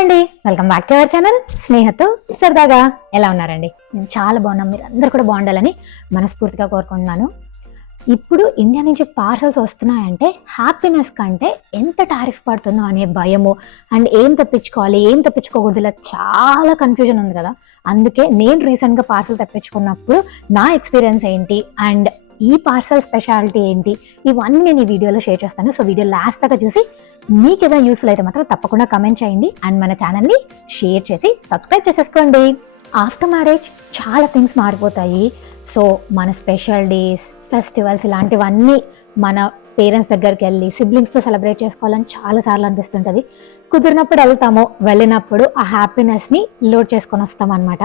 అండి, welcome back to our channel స్నేహతో సరదాగా. ఎలా ఉన్నారండి? నేను చాలా బాగున్నాను. మీరు అందరు కూడా బాగుండాలని మనస్ఫూర్తిగా కోరుకుంటున్నాను. ఇప్పుడు ఇండియా నుంచి పార్సల్స్ వస్తున్నాయంటే హ్యాపీనెస్ కంటే ఎంత టారిఫ్ పడుతుందో అనే భయము అండ్ ఏం తెప్పించుకోవాలి ఏం తెప్పించుకోకూడదు ఇలా చాలా కన్ఫ్యూజన్ ఉంది కదా. అందుకే నేను రీసెంట్గా పార్సల్ తెప్పించుకున్నప్పుడు నా ఎక్స్పీరియన్స్ ఏంటి అండ్ ఈ పార్సల్ స్పెషాలిటీ ఏంటి ఇవన్నీ నేను ఈ వీడియోలో షేర్ చేస్తాను. సో వీడియో లాస్ట్ దాకా చూసి మీకు ఏదైనా యూస్ఫుల్ అయితే మాత్రం తప్పకుండా కమెంట్ చేయండి అండ్ మన ఛానల్ని షేర్ చేసి సబ్స్క్రైబ్ చేసేసుకోండి. ఆఫ్టర్ మ్యారేజ్ చాలా థింగ్స్ మారిపోతాయి. సో మన స్పెషల్ డేస్ ఫెస్టివల్స్ ఇలాంటివన్నీ మన పేరెంట్స్ దగ్గరికి వెళ్ళి సిబ్లింగ్స్తో సెలబ్రేట్ చేసుకోవాలని చాలాసార్లు అనిపిస్తుంటుంది. కుదిరినప్పుడు వెళ్తాము, వెళ్ళినప్పుడు ఆ హ్యాపీనెస్ని లోడ్ చేసుకొని వస్తాం అనమాట.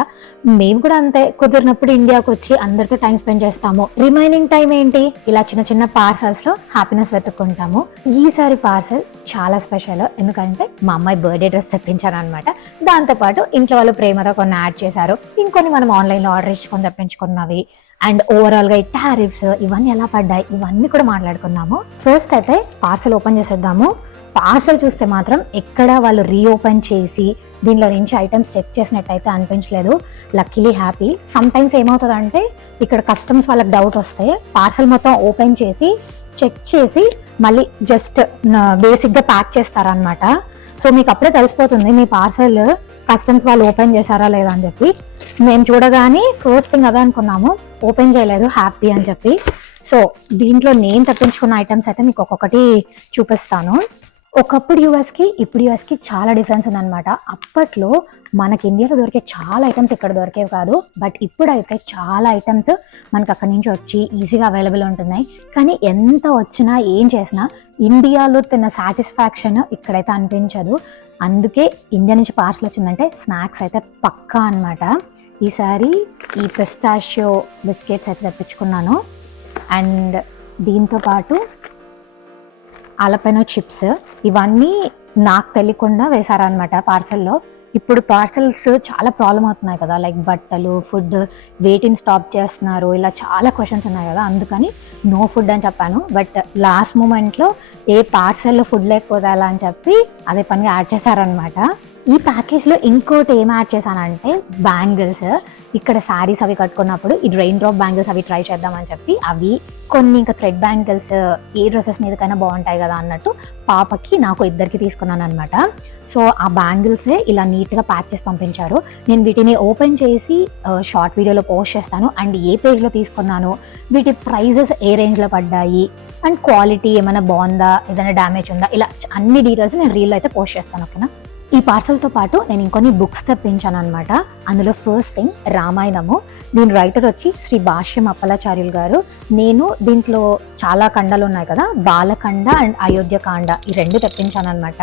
మేము కూడా అంతే, కుదిరినప్పుడు ఇండియాకి వచ్చి అందరితో టైం స్పెండ్ చేస్తాము. రిమైనింగ్ టైం ఏంటి ఇలా చిన్న చిన్న పార్సల్స్లో హ్యాపీనెస్ వెతుక్కుంటాము. ఈసారి పార్సల్ చాలా స్పెషల్, ఎందుకంటే మా అమ్మాయి బర్త్డే డ్రెస్ తెప్పించాను అనమాట. దాంతోపాటు ఇంట్లో వాళ్ళు ప్రేమతో కొన్ని యాడ్ చేశారు, ఇంకొన్ని మనం ఆన్లైన్లో ఆర్డర్ ఇచ్చుకొని తెప్పించుకున్నవి అండ్ ఓవరాల్గా ఈ టారిఫ్స్ ఇవన్నీ ఎలా పడ్డాయి ఇవన్నీ కూడా మాట్లాడుకుందాము. ఫస్ట్ అయితే పార్సల్ ఓపెన్ చేసేద్దాము. పార్సల్ చూస్తే మాత్రం ఎక్కడ వాళ్ళు రీఓపెన్ చేసి దీనిలో నుంచి ఐటమ్స్ చెక్ చేసినట్టయితే అనిపించలేదు. Luckily happy. సమ్ టైమ్స్ ఏమవుతుందంటే ఇక్కడ కస్టమర్స్ వాళ్ళకి డౌట్ వస్తే పార్సల్ మొత్తం ఓపెన్ చేసి చెక్ చేసి మళ్ళీ జస్ట్ బేసిక్గా ప్యాక్ చేస్తారనమాట. సో మీకు అప్పుడే తెలిసిపోతుంది మీ పార్సల్ కస్టమర్స్ వాళ్ళు ఓపెన్ చేశారా లేదా అని చెప్పి. మేము చూడగానే ఫస్ట్ థింగ్ అదే అనుకున్నాము, ఓపెన్ చేయలేదు, హ్యాపీ అని చెప్పి. సో దీంట్లో నేను తెప్పించుకున్న ఐటమ్స్ అయితే మీకు ఒక్కొక్కటి చూపిస్తాను. ఒకప్పుడు యూఎస్కి ఇప్పుడు యూఎస్కి చాలా డిఫరెన్స్ ఉందన్నమాట. అప్పట్లో మనకి ఇండియాలో దొరికే చాలా ఐటమ్స్ ఇక్కడ దొరికేవి కాదు, బట్ ఇప్పుడైతే చాలా ఐటమ్స్ మనకు అక్కడి నుంచి వచ్చి ఈజీగా అవైలబుల్ ఉంటున్నాయి. కానీ ఎంత వచ్చినా ఏం చేసినా ఇండియాలో తిన్న సాటిస్ఫాక్షన్ ఇక్కడైతే అనిపించదు. అందుకే ఇండియా నుంచి పార్సల్ వచ్చిందంటే స్నాక్స్ అయితే పక్కా అనమాట. ఈసారి ఈ పిస్తాషియో బిస్కెట్స్ అయితే తెప్పించుకున్నాను అండ్ దీంతోపాటు ఆలపెనో చిప్స్ ఇవన్నీ నాకు తెలియకుండా వేశారనమాట పార్సల్లో. ఇప్పుడు పార్సల్స్ చాలా ప్రాబ్లం అవుతున్నాయి కదా, లైక్ బట్టలు ఫుడ్ వెయిటింగ్ స్టాప్ చేస్తున్నారు, ఇలా చాలా క్వశ్చన్స్ ఉన్నాయి కదా. అందుకని నో ఫుడ్ అని చెప్పాను. బట్ లాస్ట్ మూమెంట్లో ఏ పార్సల్లో ఫుడ్ లేకపోతే అలా అని చెప్పి అదే పనిగా యాడ్ చేశారనమాట. ఈ ప్యాకేజ్లో ఇంకోటి ఏం యాడ్ చేశానంటే బ్యాంగిల్స్. ఇక్కడ శారీస్ అవి కట్టుకున్నప్పుడు ఈ రెయిన్ డ్రాప్ బ్యాంగిల్స్ అవి ట్రై చేద్దామని చెప్పి అవి కొన్ని, ఇంకా థ్రెడ్ బ్యాంగిల్స్ ఏ డ్రెస్సెస్ మీదకైనా బాగుంటాయి కదా అన్నట్టు పాపకి నాకు ఇద్దరికి తీసుకున్నాను అనమాట. సో ఆ బ్యాంగిల్సే ఇలా నీట్గా ప్యాక్ చేసి పంపించారు. నేను వీటిని ఓపెన్ చేసి షార్ట్ వీడియోలో పోస్ట్ చేస్తాను అండ్ ఏ పేజ్లో తీసుకున్నాను, వీటి ప్రైజెస్ ఏ రేంజ్లో పడ్డాయి అండ్ క్వాలిటీ ఏమైనా బాగుందా, ఏదైనా డ్యామేజ్ ఉందా, ఇలా అన్ని డీటెయిల్స్ నేను రీల్లో అయితే పోస్ట్ చేస్తాను. ఓకేనా. ఈ పార్సల్తో పాటు నేను ఇంకొన్ని బుక్స్ తెప్పించాను అనమాట. అందులో ఫస్ట్ థింగ్ రామాయణము. దీని రైటర్ వచ్చి శ్రీ భాష్యం అప్పలాచార్యులు గారు. నేను దీంట్లో చాలా ఖండాలు ఉన్నాయి కదా, బాలఖండ అండ్ అయోధ్యకాండ ఈ రెండు తెప్పించాను అనమాట.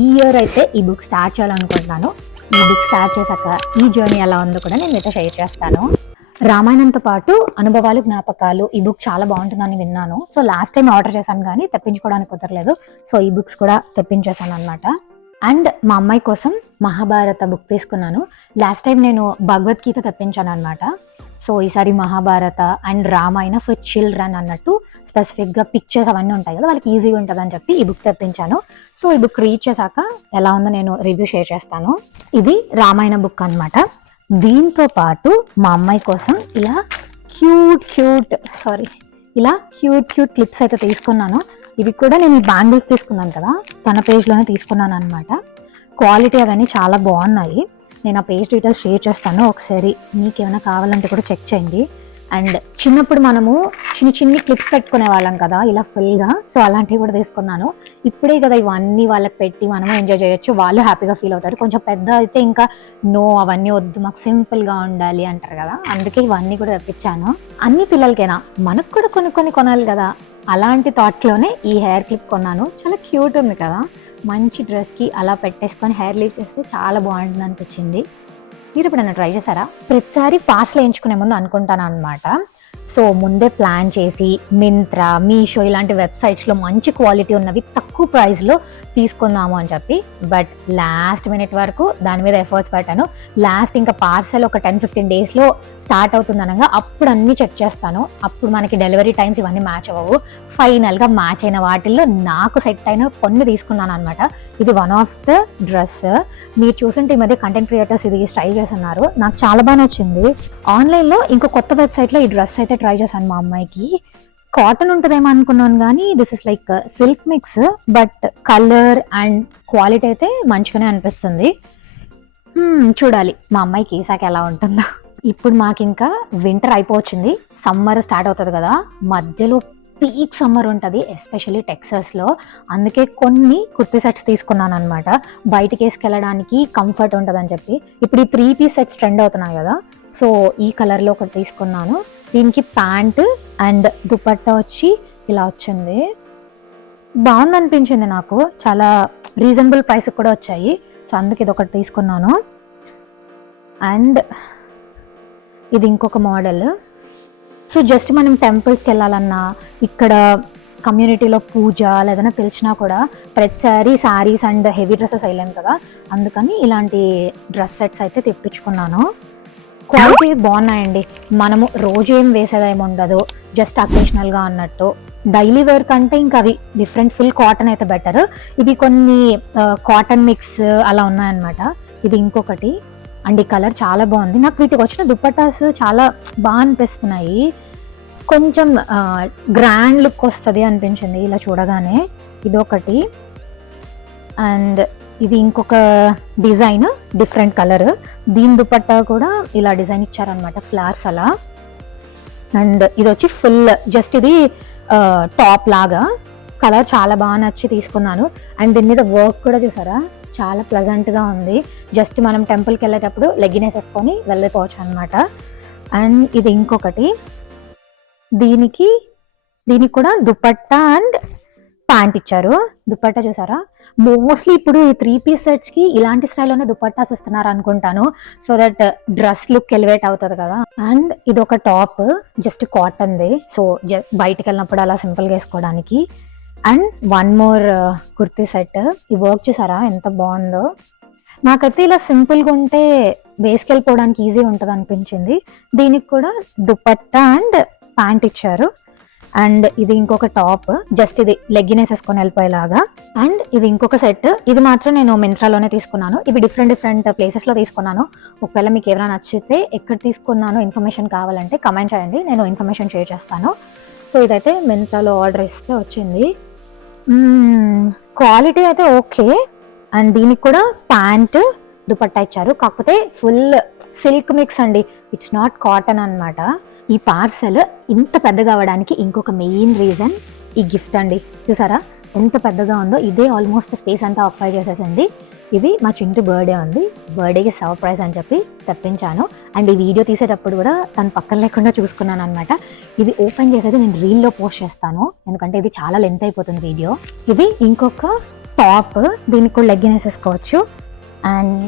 ఈ ఇయర్ అయితే ఈ బుక్ స్టార్ట్ చేయాలనుకుంటున్నాను. ఈ బుక్ స్టార్ట్ చేశాక ఈ జర్నీ ఎలా ఉందో కూడా నేను మీతో షేర్ చేస్తాను. రామాయణంతో పాటు అనుభవాలు జ్ఞాపకాలు ఈ బుక్ చాలా బాగుంటుందని విన్నాను. సో లాస్ట్ టైం ఆర్డర్ చేశాను కానీ తెప్పించుకోవడానికి కుదరలేదు. సో ఈ బుక్స్ కూడా తెప్పించేశాను అనమాట. అండ్ మా అమ్మాయి కోసం మహాభారత బుక్ తీసుకున్నాను. లాస్ట్ టైం నేను భగవద్గీత తెప్పించాను అనమాట. సో ఈసారి Mahabharata and Ramayana for children అన్నట్టు స్పెసిఫిక్గా పిక్చర్స్ అవన్నీ ఉంటాయి కదా, వాళ్ళకి ఈజీగా ఉంటుందని చెప్పి ఈ బుక్ తెప్పించాను. సో ఈ బుక్ రీడ్ చేశాక ఎలా ఉందో నేను రివ్యూ షేర్ చేస్తాను. ఇది రామాయణ బుక్ అనమాట. దీంతో పాటు మా అమ్మాయి కోసం ఇలా క్యూట్ క్లిప్స్ అయితే తీసుకున్నాను. ఇవి కూడా నేను బ్యాంగిల్స్ తీసుకున్నాను కదా, తన పేజ్లోనే తీసుకున్నాను అనమాట. క్వాలిటీ అవన్నీ చాలా బాగున్నాయి. నేను ఆ పేజ్ డీటెయిల్స్ షేర్ చేస్తాను, ఒకసారి మీకు ఏమైనా కావాలంటే కూడా చెక్ చేయండి. అండ్ చిన్నప్పుడు మనము చిన్ని క్లిప్స్ పెట్టుకునే వాళ్ళం కదా ఇలా ఫుల్గా, సో అలాంటివి కూడా తీసుకున్నాను. ఇప్పుడే కదా ఇవన్నీ వాళ్ళకి పెట్టి మనము ఎంజాయ్ చేయొచ్చు, వాళ్ళు హ్యాపీగా ఫీల్ అవుతారు. కొంచెం పెద్ద అయితే ఇంకా నో అవన్నీ వద్దు, మాకు సింపుల్గా ఉండాలి అంటారు కదా, అందుకే ఇవన్నీ కూడా తెప్పించాను. అన్ని పిల్లలకైనా మనకు కూడా కొన్ని కొనాలి కదా, అలాంటి థాట్లోనే ఈ హెయిర్ క్లిప్ కొన్నాను. చాలా క్యూట్ ఉంది కదా, మంచి డ్రెస్కి అలా పెట్టేసుకొని హెయిర్ లీవ్ చేస్తే చాలా బాగుంటుంది అనిపించింది. మీరు ఎప్పుడైనా ట్రై చేశారా? ప్రతిసారి పార్సల్ వేయించుకునే ముందు అనుకుంటాను అనమాట, సో ముందే ప్లాన్ చేసి మింత్రా, మీషో ఇలాంటి వెబ్సైట్స్లో మంచి క్వాలిటీ ఉన్నవి తక్కువ ప్రైస్లో తీసుకుందాము అని చెప్పి. బట్ లాస్ట్ మినిట్ వరకు దాని మీద ఎఫర్ట్స్ పెట్టాను. లాస్ట్ ఇంకా పార్సల్ ఒక 10-15 డేస్లో స్టార్ట్ అవుతుంది అనగా అప్పుడు అన్ని చెక్ చేస్తాను. అప్పుడు మనకి డెలివరీ టైమ్స్ ఇవన్నీ మ్యాచ్ అవ్వవు. ఫైనల్గా మ్యాచ్ అయిన వాటిల్లో నాకు సెట్ అయిన కొన్ని తీసుకున్నాను అనమాట. ఇది వన్ ఆఫ్ ద డ్రెస్. మీరు చూసింటే ఈ మధ్య కంటెంట్ క్రియేటర్స్ ఇది స్టైల్ చేస్తున్నారు, నాకు చాలా బాగా నచ్చింది. ఆన్లైన్లో ఇంకో కొత్త వెబ్సైట్లో ఈ డ్రెస్ అయితే ట్రై చేశాను మా అమ్మాయికి. కాటన్ ఉంటుందేమో అనుకున్నాను కానీ this is like silk mix, but colour and quality అయితే మంచిగానే అనిపిస్తుంది. చూడాలి మా అమ్మాయికి ఈసాక ఎలా ఉంటుందో. ఇప్పుడు మాకు ఇంకా వింటర్ అయిపోవచ్చింది, సమ్మర్ స్టార్ట్ అవుతుంది కదా. మధ్యలో పీక్ సమ్మర్ ఉంటుంది ఎస్పెషల్లీ టెక్సాస్లో. అందుకే కొన్ని కుర్తీ సెట్స్ తీసుకున్నాను అనమాట, బయటికి వేసుకెళ్ళడానికి కంఫర్ట్ ఉంటుందని చెప్పి. ఇప్పుడు ఈ 3 పీస్ సెట్స్ ట్రెండ్ అవుతున్నాయి కదా, సో ఈ కలర్లో ఒకటి తీసుకున్నాను. దీనికి ప్యాంట్ అండ్ దుపట్టా వచ్చి ఇలా వచ్చింది. బాగుంది అనిపించింది నాకు, చాలా రీజనబుల్ ప్రైస్ కూడా వచ్చాయి. సో అందుకు ఇది ఒకటి తీసుకున్నాను. అండ్ ఇది ఇంకొక మోడల్. సో జస్ట్ మనం టెంపుల్స్కి వెళ్ళాలన్నా, ఇక్కడ కమ్యూనిటీలో పూజ లేదన్నా పిలిచినా కూడా ప్రతిసారి శారీస్ అండ్ హెవీ డ్రెస్సెస్ వేయలేము కదా, అందుకని ఇలాంటి డ్రెస్ సెట్స్ అయితే తెప్పించుకున్నాను. క్వాలిటీ బాగున్నాయండి. మనము రోజు ఏం వేసేదేమి ఉండదు, జస్ట్ అకేషనల్గా అన్నట్టు. డైలీ వేర్ కంటే ఇంకా అవి డిఫరెంట్, ఫుల్ కాటన్ అయితే బెటర్. ఇది కొన్ని కాటన్ మిక్స్ అలా ఉన్నాయన్నమాట. ఇది ఇంకొకటి. అండ్ ఈ కలర్ చాలా బాగుంది. నాకు వీటికి వచ్చిన దుపట్టాస్ చాలా బాగా అనిపిస్తున్నాయి, కొంచెం గ్రాండ్ లుక్ వస్తుంది అనిపించింది ఇలా చూడగానే. ఇదొకటి. అండ్ ఇది ఇంకొక డిజైన్, డిఫరెంట్ కలర్. దీని దుపట్టా కూడా ఇలా డిజైన్ ఇచ్చారనమాట, ఫ్లవర్స్ అలా. అండ్ ఇది వచ్చి ఫుల్ జస్ట్ ఇది టాప్ లాగా. కలర్ చాలా బాగా నచ్చి తీసుకున్నాను. అండ్ దీని మీద వర్క్ కూడా చూసారా, చాలా ప్లెజెంట్గా ఉంది. జస్ట్ మనం టెంపుల్కి వెళ్ళేటప్పుడు లెగ్గిన్ వేసేసుకొని వెళ్ళిపోవచ్చు అనమాట. అండ్ ఇది ఇంకొకటి. దీనికి కూడా దుపట్టా అండ్ ప్యాంట్ ఇచ్చారు. దుపట్టా చూసారా, మోస్ట్లీ ఇప్పుడు ఈ 3 పీస్ సెట్స్కి ఇలాంటి స్టైల్లోనే దుపట్టాస్ ఇస్తున్నారు అనుకుంటాను, so that dress look elevate అవుతుంది కదా. అండ్ ఇది ఒక టాప్, జస్ట్ కాటన్ది, సో బయటికి వెళ్ళినప్పుడు అలా సింపుల్గా వేసుకోవడానికి. And one more kurti set. ఈ వర్క్ చూసారా ఎంత బాగుందో. నాకైతే ఇలా సింపుల్గా ఉంటే వేసుకెళ్ళిపోవడానికి ఈజీ ఉంటుంది అనిపించింది. దీనికి కూడా దుపట్టా అండ్ ప్యాంట్ ఇచ్చారు. అండ్ ఇది ఇంకొక టాప్, జస్ట్ ఇది లెగ్గిన్ వేసేసుకొని వెళ్ళిపోయేలాగా. అండ్ ఇది ఇంకొక సెట్. ఇది మాత్రం నేను మింత్రాలోనే తీసుకున్నాను. ఇవి డిఫరెంట్ ప్లేసెస్లో తీసుకున్నాను. ఒకవేళ మీకు ఎవరైనా నచ్చితే ఎక్కడ తీసుకున్నానో ఇన్ఫర్మేషన్ కావాలంటే కమెంట్ చేయండి, నేను ఇన్ఫర్మేషన్ షేర్ చేస్తాను. సో ఇదైతే మింత్రాలో ఆర్డర్ ఇస్తే వచ్చింది. క్వాలిటీ అయితే ఓకే. అండ్ దీనికి కూడా ప్యాంట్ దుపట్టా ఇచ్చారు, కాకపోతే ఫుల్ సిల్క్ మిక్స్ అండి, ఇట్స్ నాట్ కాటన్ అన్నమాట. ఈ పార్సల్ ఇంత పెద్దగా అవ్వడానికి ఇంకొక మెయిన్ రీజన్ ఈ గిఫ్ట్ అండి. చూసారా ఎంత పెద్దగా ఉందో, ఇదే ఆల్మోస్ట్ స్పేస్ అంతా ఆక్యుపై చేసేసింది. ఇది మా చింటూ బర్త్డే ఉంది, బర్త్డేకి సర్ప్రైజ్ అని చెప్పి తెప్పించాను. అండ్ ఈ వీడియో తీసేటప్పుడు కూడా తను పక్కన లేకుండా చూసుకున్నాను అనమాట. ఇది ఓపెన్ చేసేది నేను రీల్లో పోస్ట్ చేస్తాను, ఎందుకంటే ఇది చాలా లెంత్ అయిపోతుంది వీడియో. ఇది ఇంకొక టాప్, దీనికి కూడా లెగ్గిన్ వేసేసుకోవచ్చు. అండ్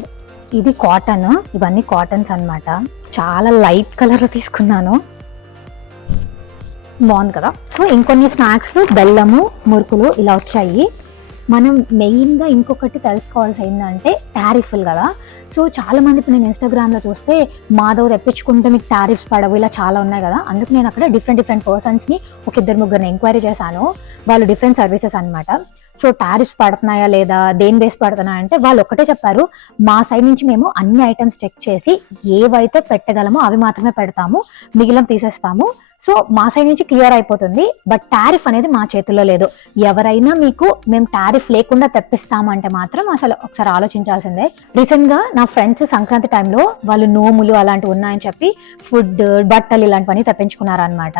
ఇది కాటన్, ఇవన్నీ కాటన్స్ అన్నమాట. చాలా లైట్ కలర్లో తీసుకున్నాను, బాగుంది కదా. సో ఇంకొన్ని స్నాక్స్లు బెల్లము మురుకులు ఇలా వచ్చాయి. మనం మెయిన్గా ఇంకొకటి తెలుసుకోవాల్సి ఏంటంటే టారిఫ్లు కదా. సో చాలా మంది ఇప్పుడు నేను ఇన్స్టాగ్రామ్లో చూస్తే మాధవ్ తెప్పించుకుంటే మీకు టారిఫ్స్ పడవు ఇలా చాలా ఉన్నాయి కదా. అందుకు నేను అక్కడ డిఫరెంట్ పర్సన్స్ని ఒక 2-3 ఎంక్వైరీ చేశాను. వాళ్ళు డిఫరెంట్ సర్వీసెస్ అనమాట. సో టారిఫ్స్ పడుతున్నాయా లేదా, దేని బేస్ పడుతున్నాయా అంటే వాళ్ళు ఒక్కటే చెప్పారు, మా సైడ్ నుంచి మేము అన్ని ఐటమ్స్ చెక్ చేసి ఏవైతే పెట్టగలమో అవి మాత్రమే పెడతాము, మిగిలిన తీసేస్తాము. సో మా సైడ్ నుంచి క్లియర్ అయిపోతుంది, బట్ టారిఫ్ అనేది మా చేతుల్లో లేదు. ఎవరైనా మీకు మేము టారిఫ్ లేకుండా తెప్పిస్తాము అంటే మాత్రం అసలు ఒకసారి ఆలోచించాల్సిందే. రీసెంట్గా నా ఫ్రెండ్స్ సంక్రాంతి టైంలో వాళ్ళు నోములు అలాంటివి ఉన్నాయని చెప్పి ఫుడ్ బట్టలు ఇలాంటివన్నీ తెప్పించుకున్నారనమాట.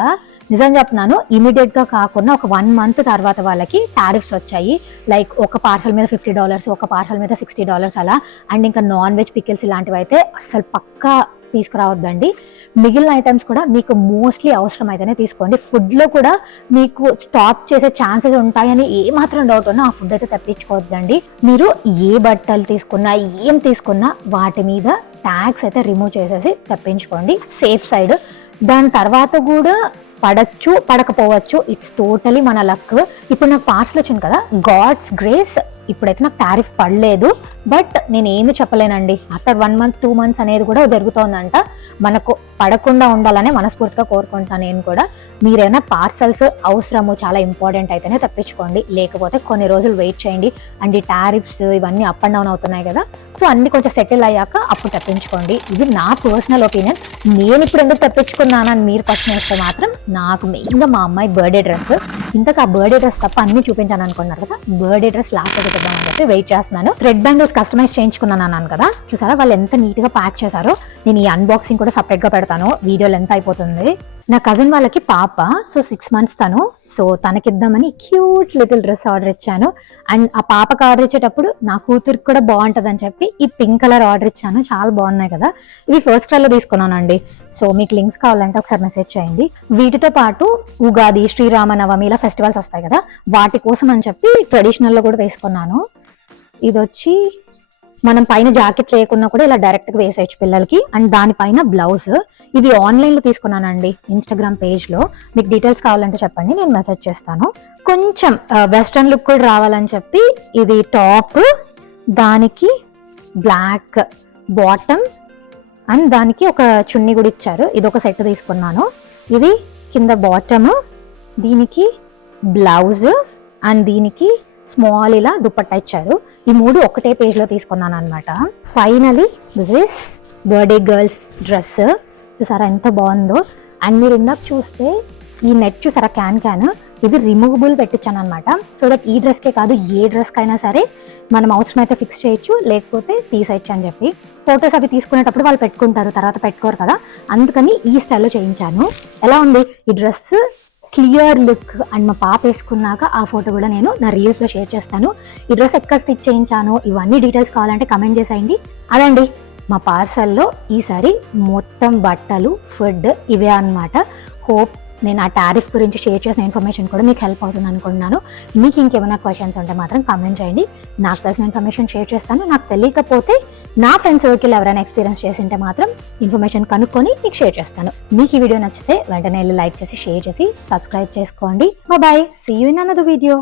నిజం చెప్తున్నాను, ఇమీడియట్గా కాకుండా ఒక 1 మంత్ తర్వాత వాళ్ళకి టారిఫ్స్ వచ్చాయి. లైక్ ఒక పార్సల్ మీద $50, ఒక పార్సల్ మీద $60 అలా. అండ్ ఇంకా నాన్ వెజ్ పికిల్స్ ఇలాంటివి అయితే అసలు పక్కా తీసుకురావద్దండి. మిగిలిన ఐటమ్స్ కూడా మీకు మోస్ట్లీ అవసరం అయితేనే తీసుకోండి. ఫుడ్లో కూడా మీకు స్టాప్ చేసే ఛాన్సెస్ ఉంటాయని ఏమాత్రం డౌట్ ఉన్నా ఆ ఫుడ్ అయితే తెప్పించుకోవద్దండి. మీరు ఏ బట్టలు తీసుకున్నా ఏం తీసుకున్నా వాటి మీద ట్యాగ్స్ అయితే రిమూవ్ చేసేసి తెప్పించుకోండి, సేఫ్ సైడ్. దాని తర్వాత కూడా పడచ్చు పడకపోవచ్చు, ఇట్స్ టోటలీ మన లక్. ఇప్పుడు నాకు పార్సల్ వచ్చింది కదా, గాడ్స్ గ్రేస్ ఇప్పుడైతే నాకు టారిఫ్ పడలేదు. బట్ నేను ఏమి చెప్పలేనండి, ఆఫ్టర్ 1 మంత్ 2 మంత్స్ అనేది కూడా జరుగుతోందంట. మనకు పడకుండా ఉండాలని మనస్ఫూర్తిగా కోరుకుంటాను నేను కూడా. మీరైనా పార్సల్స్ అవసరము, చాలా ఇంపార్టెంట్ అయితేనే తెప్పించుకోండి, లేకపోతే కొన్ని రోజులు వెయిట్ చేయండి. అండ్ ఈ టారిఫ్స్ ఇవన్నీ అప్ అండ్ డౌన్ అవుతున్నాయి కదా, సో అన్ని కొంచెం సెటిల్ అయ్యాక అప్పుడు తెప్పించుకోండి. ఇది నా పర్సనల్ ఒపీనియన్. నేను ఇప్పుడు ఎందుకు తెప్పించుకున్నానని మీరు క్వశ్చన్ వేస్తే మాత్రం, నాకు మెయిన్గా మా అమ్మాయి బర్త్డే డ్రెస్, ఇంతకు ఆ బర్త్డే డ్రెస్ తప్ప అన్ని చూపించాను అనుకున్నారు కదా, బర్త్డే డ్రెస్ లాస్ట్ అయితే తెద్దామని చెప్పి వెయిట్ చేస్తున్నాను. థ్రెడ్ బ్యాంగిల్స్ కస్టమైజ్ చేయించుకున్నాను అన్నాను కదా, చూసారా వాళ్ళు ఎంత నీట్ గా ప్యాక్ చేశారో. నేను ఈ అన్బాక్సింగ్ కూడా సపరేట్ గా పెడతాను, వీడియో లెంత్ అయిపోతుంది. నా కజిన్ వాళ్ళకి పాప, సో 6 months తను, సో తనకిద్దామని క్యూట్ లిటిల్ డ్రెస్ ఆర్డర్ ఇచ్చాను. అండ్ ఆ పాపకు ఆర్డర్ ఇచ్చేటప్పుడు నా కూతురికి కూడా బాగుంటుంది అని చెప్పి ఈ పింక్ కలర్ ఆర్డర్ ఇచ్చాను. చాలా బాగున్నాయి కదా, ఇవి ఫస్ట్ క్రై లో తీసుకున్నానండి. సో మీకు లింక్స్ కావాలంటే ఒకసారి మెసేజ్ చేయండి. వీటితో పాటు ఉగాది, శ్రీరామనవమి ఇలా ఫెస్టివల్స్ వస్తాయి కదా, వాటి కోసం అని చెప్పి ట్రెడిషనల్ లో కూడా తీసుకున్నాను. ఇది వచ్చి మనం పైన జాకెట్ లేకున్నా కూడా ఇలా డైరెక్ట్ గా వేసేయచ్చు పిల్లలకి. అండ్ దానిపైన బ్లౌజ్. ఇవి ఆన్లైన్ లో తీసుకున్నానండి, ఇన్స్టాగ్రామ్ పేజ్ లో. మీకు డీటెయిల్స్ కావాలంటే చెప్పండి, నేను మెసేజ్ చేస్తాను. కొంచెం వెస్ట్రన్ లుక్ కూడా రావాలని చెప్పి ఇది టాప్, దానికి బ్లాక్ బాటమ్ అండ్ దానికి ఒక చున్నీ కూడా ఇచ్చారు. ఇది ఒక సెట్ తీసుకున్నాను. ఇది కింద బాటమ్, దీనికి బ్లౌజ్ అండ్ దీనికి స్మాల్ ఇలా దుపట్టా ఇచ్చారు. ఈ 3 ఒకటే పేజ్ లో తీసుకున్నాను అనమాట. Finally this is birthday girls dress. చూసారా ఎంత బాగుందో. అండ్ మీరు ఇందాక చూస్తే ఈ నెట్ చూసారా, క్యాన్ ఇది రిమూవబుల్ పెట్టించాను అనమాట. సో దట్ ఈ డ్రెస్కే కాదు, ఏ డ్రెస్కి అయినా సరే మనం అవసరమైతే ఫిక్స్ చేయొచ్చు, లేకపోతే తీసేయచ్చు అని చెప్పి. ఫొటోస్ అవి తీసుకునేటప్పుడు వాళ్ళు పెట్టుకుంటారు, తర్వాత పెట్టుకోరు కదా, అందుకని ఈ స్టైల్లో చేయించాను. ఎలా ఉంది ఈ డ్రెస్? Clear look. అండ్ మా పాప వేసుకున్నాక ఆ ఫోటో కూడా నేను నా రీల్స్ లో షేర్ చేస్తాను. ఈ డ్రెస్ ఎక్కడ స్టిచ్ చేయించాను ఇవన్నీ డీటెయిల్స్ కావాలంటే కమెంట్ చేసేయండి. అదండి మా పార్సల్లో ఈసారి మొత్తం బట్టలు, ఫుడ్ ఇవే అన్నమాట. హోప్ నేను ఆ టారిఫ్ గురించి షేర్ చేసిన ఇన్ఫర్మేషన్ కూడా మీకు హెల్ప్ అవుతుంది అనుకుంటున్నాను. మీకు ఇంకేమైనా క్వశ్చన్స్ ఉంటే మాత్రం కామెంట్ చేయండి, నాకు తెలిసిన ఇన్ఫర్మేషన్ షేర్ చేస్తాను. నాకు తెలియకపోతే నా ఫ్రెండ్స్ సర్కిల్ ఎవరైనా ఎక్స్పీరియన్స్ చేసింటే మాత్రం ఇన్ఫర్మేషన్ కనుక్కొని మీకు షేర్ చేస్తాను. మీకు ఈ వీడియో నచ్చితే వెంటనే లైక్ చేసి, షేర్ చేసి, సబ్స్క్రైబ్ చేసుకోండి. Bye, see you in another video.